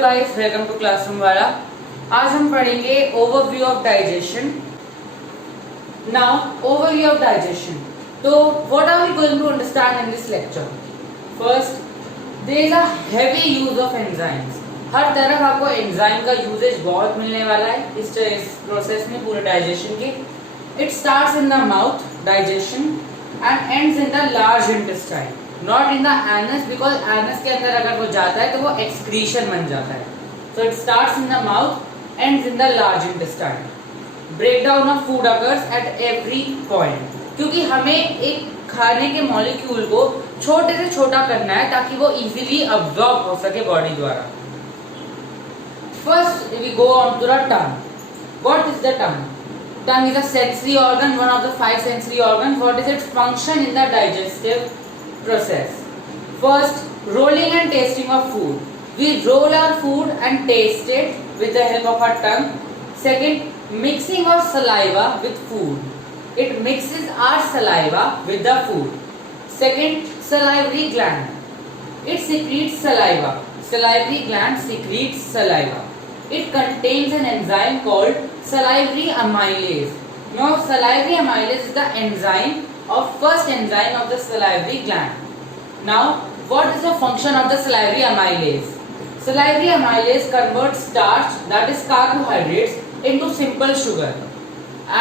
Guys, welcome to classroom वाला। आज हम पढ़ेंगे overview of digestion. Now overview of digestion, तो what are we going to understand in this lecture? First, there is a heavy use of enzymes. हर तरफ आपको enzyme का usage बहुत मिलने वाला है इस प्रोसेस में, पूरे डाइजेशन के। It starts in the mouth digestion and ends in the large intestine, not in the anus, because anus के अंदर अगर वो जाता है तो वो एक्सक्रीशन बन जाता है। So it starts in the mouth, ends in the large intestine. Breakdown of food occurs at every point, क्योंकि हमें एक खाने के मॉलिक्यूल को छोटे से छोटा करना है ताकि वो इजीली अब्सॉर्ब हो सके बॉडी द्वारा। First we go on to the tongue. What is the tongue? Tongue is a sensory organ, one of the 5 sensory organs. What is its function in the digestive process? First, rolling and tasting of food. We roll our food and taste it with the help of our tongue. Second, mixing of saliva with food. It mixes our saliva with the food. Second, salivary gland. It secretes saliva. Salivary gland secretes saliva. It contains an enzyme called salivary amylase. Now, salivary amylase is the first enzyme of the salivary gland. Now, what is the function of the salivary amylase? Salivary amylase converts starch, that is carbohydrates, into simple sugar.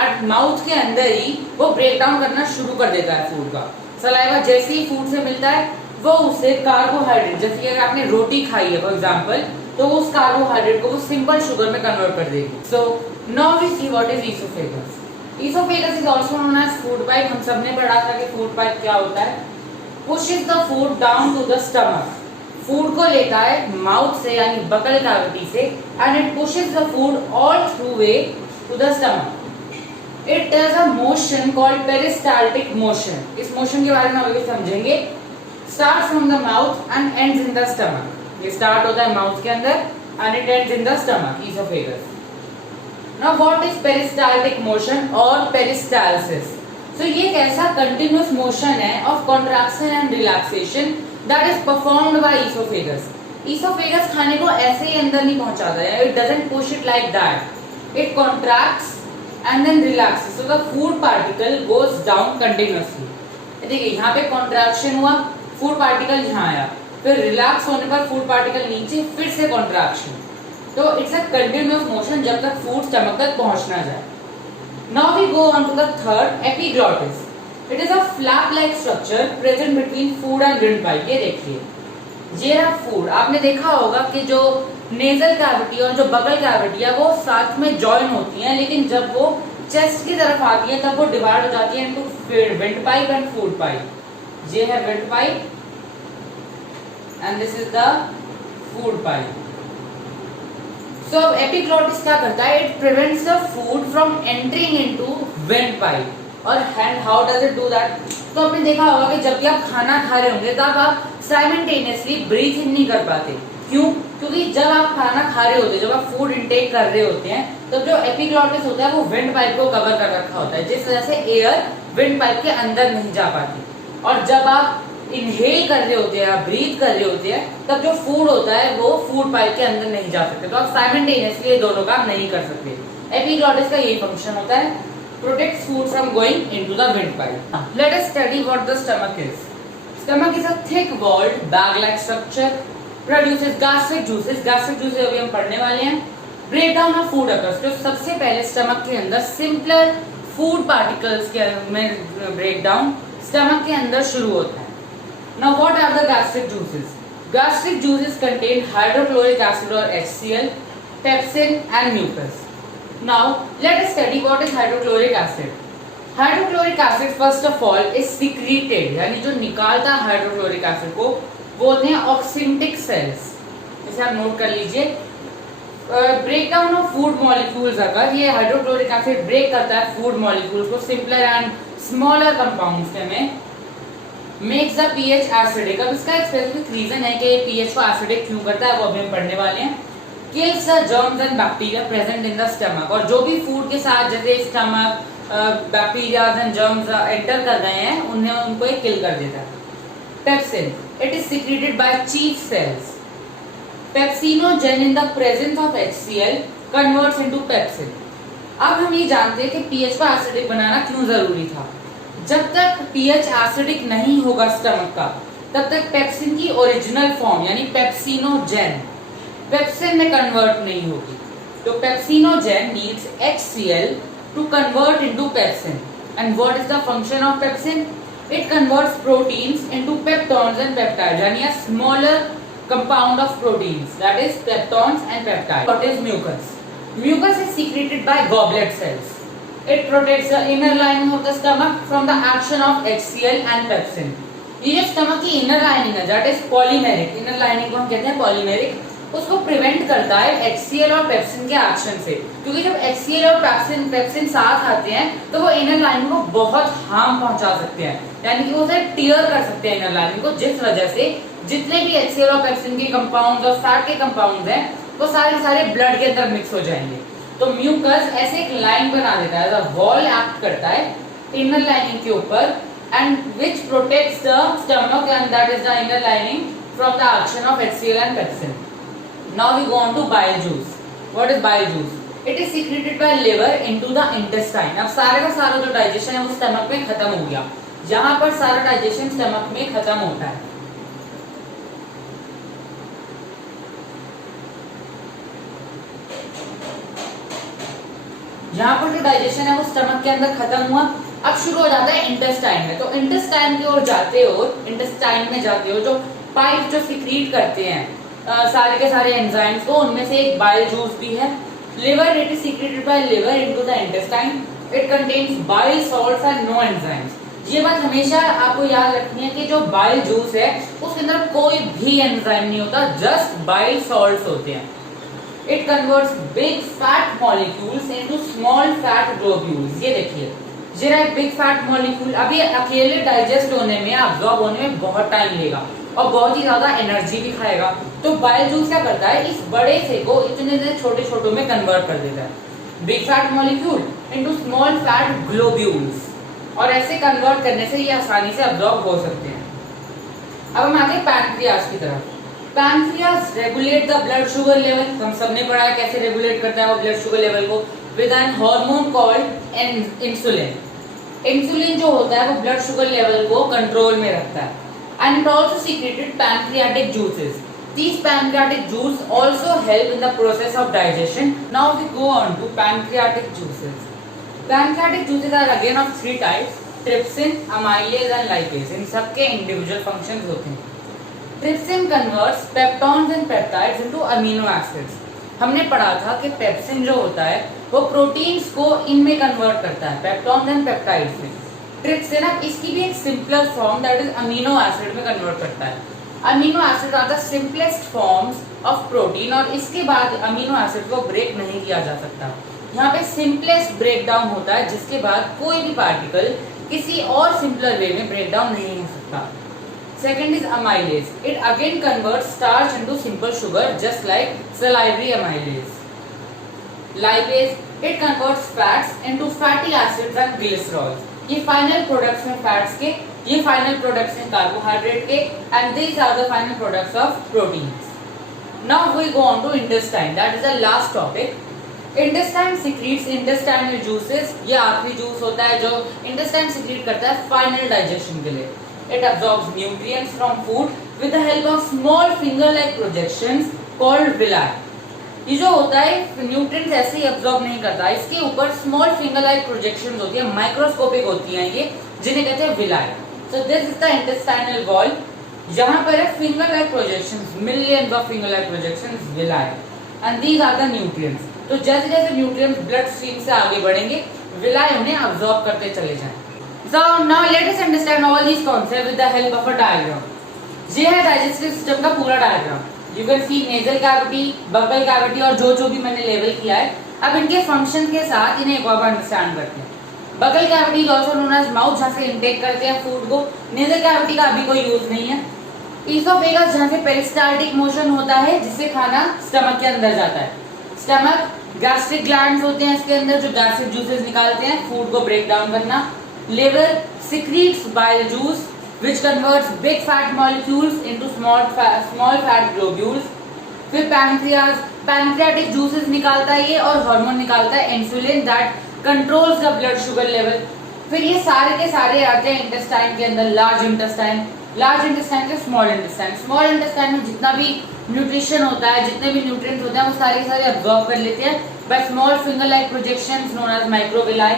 At mouth के अंदर ही वो break down करना शुरू कर देता है food का। Saliva जैसे ही फूड से मिलता है वो उसे कार्बोहाइड्रेट, जैसे कि अगर आपने रोटी खाई है फॉर एग्जाम्पल, तो उस कार्बोहाइड्रेट को वो सिंपल शुगर में कन्वर्ट कर देगी। So now we see what is oesophagus. Oesophagus is also known as food pipe. हम सबने पढ़ा था कि फूड पाइप क्या होता है। Pushes the food down to the stomach. Food को लेता है माउथ से यानी बकल कैविटी से, and it pushes the food all through way to the stomach. It does a motion called peristaltic motion. इस मोशन के बारे में आगे समझेंगे। Start from the mouth and ends in the stomach. ये स्टार्ट होता है माउथ के अंदर and it ends in the stomach, oesophagus. Now what is peristaltic motion और पेरिस्टालसिस? सो ये एक ऐसा कंटिन्यूअस मोशन है of contraction and relaxation that is performed by oesophagus. Oesophagus खाने को ऐसे ही अंदर नहीं पहुंचाता है, it doesn't push it like that. It contracts and then relaxes, so the food particle goes down continuously. देखिए यहाँ पे कॉन्ट्रैक्शन हुआ, फूड पार्टिकल यहाँ आया, फिर रिलैक्स होने पर फूड पार्टिकल नीचे, फिर से कॉन्ट्रैक्शन। तो इट्स अ कंटिन्यूअस मोशन जब तक फूड स्टमक तक पहुंच ना जाए। Now we go on to the third, epiglottis. It is a flap like structure present between food and wind pipe. ये देखिए, ये रहा फूड। आपने देखा होगा कि जो नेजल कैविटी और जो बगल कैविटी है वो साथ में जॉइन होती हैं, लेकिन जब वो चेस्ट की तरफ आती है तब वो डिवाइड हो जाती है into wind pipe and food pipe. ये है wind pipe and this is the food pipe. So epiglottis क्या करता है? It prevents the food from entering into wind pipe. और how does it do that? तो आपने देखा होगा कि जब भी आप खाना खा रहे होंगे तब आप साइमल्टेनियसली ब्रीथ इन नहीं कर पाते। क्यों? क्योंकि जब आप खाना खा रहे होते हैं, जब आप फूड इनटेक कर रहे होते हैं, तब जो एपिग्लॉटिस होता है वो विंड पाइप को कवर कर रखा होता है, जिस वजह से एयर विंड पाइप के अंदर नहीं जा पाती। और जब आप इनहेल कर रहे होते हैं, आप ब्रीथ कर रहे होते हैं, तब जो फूड होता है वो फूड पाइप के अंदर नहीं जा सकते। तो आप साइमल्टेनियसली ये दोनों काम नहीं कर सकते। एपिग्लॉटिस का यही फंक्शन होता है, protects food from going into the wind pipe. Let us study what the stomach is. Stomach is a thick walled bag like structure, produces gastric juices. Gastric juices अभी हम पढ़ने वाले हैं। ब्रेकडाउन ऑफ फूड अकर्स, तो सबसे पहले stomach के अंदर सिंपलर फूड पार्टिकल्स के में ब्रेकडाउन स्टमक के अंदर शुरू होता है। Now what are the gastric juices? Gastric juices contain hydrochloric acid or HCl, pepsin and mucus. Now let us study what is hydrochloric acid. Hydrochloric acid first of all is secreted, यानी जो निकालता है hydrochloric acid को वो होते हैं ऑक्सिंटिक sales. इसे आप नोट कर लीजिए। ब्रेकडाउन ऑफ फूड मॉलिक्यूल्स, अगर ये हाइड्रोक्लोरिक एसिड ब्रेक करता है फूड मॉलिक्यूल्स को सिंपलर एंड स्मॉलर कंपाउंड्स में, मेक्स द पीएच एसिडिक। अब इसका एक स्पेसिफिक रीजन है कि पीएच को एसिडिक क्यों करता है, वो अभी हम पढ़ने वाले हैं। Kills the germs and bacteria present in the stomach, और जो भी फूड के साथ जैसे stomach bacteria and germs enter कर रहे हैं उनको ये किल कर देता है। Pepsin, it is secreted by chief cells. Pepsinogen in the presence of HCl converts into pepsin. अब हम ये जानते हैं कि पीएच को एसिडिक बनाना क्यों जरूरी था। जब तक पीएच एसिडिक नहीं होगा स्टमक का, तब तक पेप्सिन की ओरिजिनल फॉर्म यानी पेप्सिनोजेन पेप्सिन में कन्वर्ट नहीं होगी। तो pepsinogen needs HCl to convert into pepsin. And what is the function of pepsin? It converts proteins into peptones and peptides, यानी a smaller compound of proteins, that is peptones and peptides. What is mucus? Mucus is secreted by goblet cells. It protects the inner lining of the stomach from the action of HCl and pepsin. ये जो stomach की inner lining है, that is polymeric, inner lining को हम कहते हैं polymeric, उसको prevent करता है HCl और पेप्सिन के एक्शन से। क्योंकि जब HCl और पेप्सिन साथ आते हैं तो वो इनर लाइनिंग को बहुत हार्म पहुंचा सकते हैं, यानी कि वो उसे टीयर कर सकते हैं इनर लाइनिंग को, जिस वजह से जितने भी HCl और पेप्सिन के कंपाउंड्स और फैट के कंपाउंड्स हैं वो सारे ब्लड के अंदर मिक्स हो जाएंगे। तो म्यूकस ऐसे एक लाइन बना देता है, वॉल एक्ट करता है इनर लाइनिंग के ऊपर, and which protects the stomach and that is the inner lining from the action of HCl and pepsin. Now we go on to bile juice. What is bile juice? It is secreted by liver into the intestine. अब सारे का सारा जो digestion है वो stomach में खत्म हो गया। जहां पर सारा डाइजेशन स्टमक में खत्म होता है, यहाँ पर जो डाइजेशन है वो स्टमक के अंदर खत्म हुआ, अब शुरू हो जाता है इंटेस्टाइन में। तो इंटेस्टाइन की ओर जाते हो, इंटेस्टाइन में जाते हो, जो पाइप जो सिक्रीट करते हैं सारे के सारे एंजाइम्स को, उनमें से एक बाइल जूस भी है। Liver, it is secreted by liver into the intestine. It contains bile salts and no enzymes. ये बात हमेशा आपको याद रखनी है कि जो बाइल जूस है उसके अंदर कोई भी एंजाइम नहीं होता, जस्ट बाइल सॉल्ट्स होते हैं। It converts big fat molecules into small fat globules. ये देखिए, जरा एक बिग फैट मॉलिक्यूल अभी अकेले डाइजेस्ट होने में, अब्सॉर्ब होने में बहुत टाइम लेगा और बहुत ही ज्यादा एनर्जी भी खाएगा। तो बाइल जूस क्या करता है, इस बड़े से को इतने छोटे छोटों में कन्वर्ट कर देता है, big fat molecule into small fat globules, और ऐसे कन्वर्ट करने से ये आसानी से अब्सॉर्ब हो सकते हैं। अब हम आते हैं पैनक्रियाज की तरफ। Pancreas regulate the blood sugar level. हम सबने पढ़ा है कैसे रेगुलेट करता है वो ब्लड शुगर लेवल को, with an hormone called insulin. Insulin जो होता है वो ब्लड शुगर लेवल को कंट्रोल में रखता है। And it also secreted pancreatic juices. These pancreatic juice also help in the process of digestion. Now we go on to pancreatic juices. Pancreatic juices are again of three types: trypsin, amylase and lipase. इन सबके individual functions होते हैं। Trypsin converts peptones and peptides into amino acids. हमने पढ़ा था कि pepsin जो होता है वो प्रोटीन्स को इनमें कन्वर्ट करता है, पेप्टोन्स एंड पेप्टाइड्स में। ट्रिप्सिन अब इसकी भी एक simpler form that is amino acid में कन्वर्ट करता है। Amino acid are the simplest forms of protein, और इसके बाद अमीनो एसिड को ब्रेक नहीं किया जा सकता। यहाँ पे सिंपलेस्ट ब्रेक डाउन होता है, जिसके बाद कोई भी पार्टिकल किसी और सिंपलर वे में ब्रेक डाउन नहीं हो सकता। Second is amylase. It again converts starch into simple sugar, just like salivary amylase. Lipase, it converts fats into fatty acids and glycerols. ये final products हैं fats के, ये final products हैं carbohydrate के, and these are the final products of proteins. Now we go on to intestine. That is the last topic. Intestine secretes intestinal juices. ये आखिरी juice होता है जो intestine secrete करता है final digestion के लिए. It absorbs nutrients from food with the help of small finger-like projections called villi. ये जो होता है न्यूट्रिएंट्स ऐसे ही अब्सॉर्ब नहीं करता, इसके ऊपर स्मॉल फिंगर लाइक प्रोजेक्शंस होती है, माइक्रोस्कोपिक होती हैं ये, जिन्हें कहते हैं villi. So this is the intestinal wall. यहाँ पर है finger like projections, millions of finger like projections, villi, and these are the nutrients. तो जैसे जैसे न्यूट्रिएंट्स ब्लड स्ट्रीम से आगे बढ़ेंगे, विलाई उन्हें अब्सॉर्ब करते चले जाएं। So now let us understand all these concepts with the help of a diagram. ये है डाइजेस्टिव सिस्टम का पूरा diagram. You can see nasal cavity, buccal cavity और जो भी मैंने लेबल किया है। अब इनके फंक्शन के साथ इन्हें एक और अंडरस्टैंड करते हैं। Buccal cavity is also known as mouth, जहाँ से इंटेक करते हैं फूड को। नेजल कैविटी का अभी कोई यूज नहीं है। ईसोफेगस, जहाँ से पेरिस्टाल्टिक मोशन होता है, जिससे खाना स्टमक के अंदर जाता है। स्टमक, गैस्ट्रिक ग्लैंड्स होते हैं इसके अंदर जो गैस्ट्रिक जूसेस निकालते हैं फूड को ब्रेक डाउन करना। Liver secretes bile juice which converts big fat molecules into small fat globules. फिर पैंक्रियाटिक जूसेस निकालता है ये और हार्मोन निकालता है insulin that controls the blood sugar level. फिर ये सारे के सारे आते हैं इंटेस्टाइन के अंदर, लार्ज इंटेस्टाइन के स्मॉल इंटेस्टाइन में जितना भी न्यूट्रिशन होता है, जितने भी न्यूट्रिएंट्स होते हैं वो सारे के सारे अब्सॉर्ब कर लेते हैं by small finger like projections known as microvilli.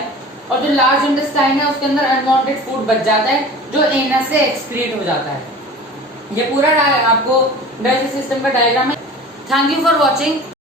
और जो लार्ज इंटेस्टाइन है उसके अंदर अनवांटेड फूड बच जाता है जो एनस से एक्सक्रीट हो जाता है। ये पूरा आपको डाइजेस्टिव सिस्टम का डायग्राम है। Thank you for watching.